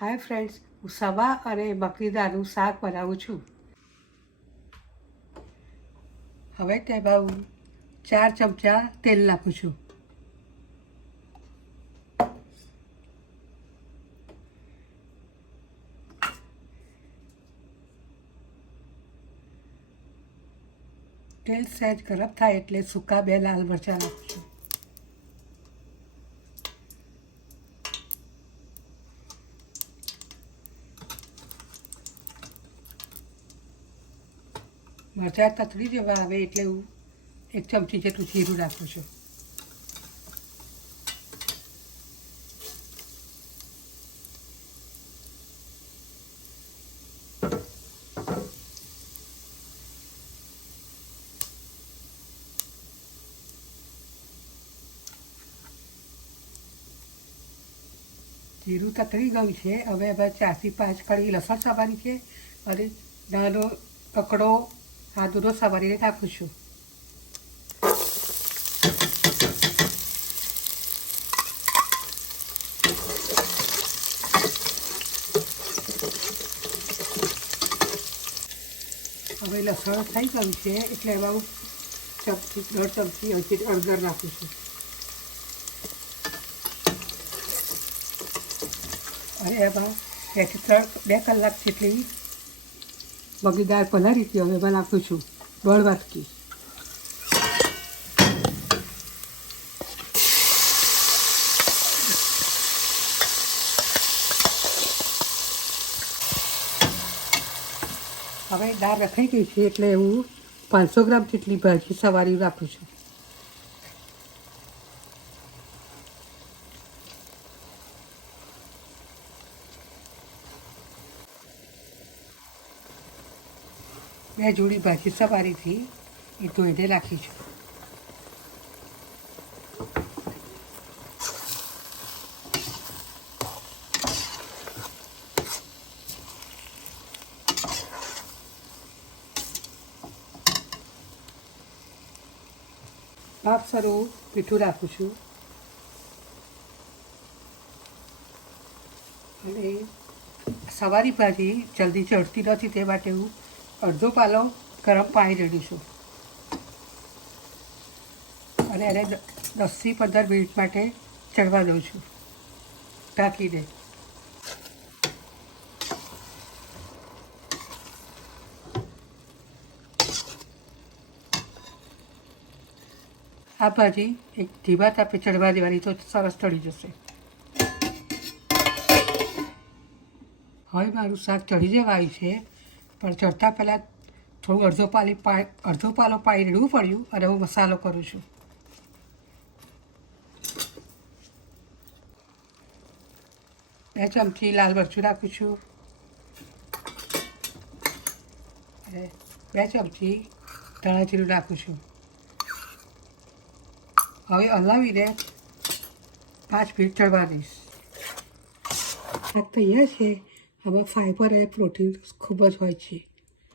Hi friends, હું સવા અને બકરી દાળનું શાક બનાવું છું. હવે તેમાં હું 4 ચમચા તેલ નાખું છું. તેલ સહેજ ગરમ થાય એટલે સૂકા 2 લાલ મરચાં નાખું છું. મરચાં તતડી જેવા આવે એટલે હું 1 ચમચી જેટલું જીરું નાખું છું. જીરું તતરી ગયું છે. હવે એમાં 4 થી 5 કળી લસણ સમારી છે અને નાનો કકડો આદુનો સમારીને નાખું છું. હવે લસણ થઈ ગયું છે એટલે એમાં હું 1.5 ચમચી હળદર નાખું છું. અને એમાં 2 થી 3 કલાક જેટલી મગની દાળ પલાળી હતી. હવે એમાં નાખું છું 1.5 વાટકી. હવે દાળ રખાઈ ગઈ છે એટલે હું 500 ગ્રામ જેટલી ભાજી સવારી રાખું છું. બે જોડી ભાજી સવારીથી એ ધોઈને રાખી છું. માપ સરું મીઠું રાખું છું અને સવારી ભાજી જલ્દી ચડતી નથી તે માટે હું અડધો પાલો ગરમ પાણી રેડું છું અને એને 10 થી 15 મિનિટ માટે ચડવા દઉં છું ઢાંકીને. આ ભાજી એક ધીમા તાપે ચડવા દેવાની તો સરસ ચડી જશે. હવે મારું શાક ચડી જવા આવ્યું છે પણ ચડતા પહેલાં થોડું અડધો પાલો પાણી રેડવું પડ્યું અને હું મસાલો કરું છું. બે ચમચી લાલ મરચું નાખું છું અને 2 ચમચી ધાણા જીરું નાખું છું. હવે હલાવીને 5 મિનિટ ચડવા દઈશ. શાક તૈયાર છે. આમાં ફાઈબર અને પ્રોટીન ખૂબ જ હોય છે.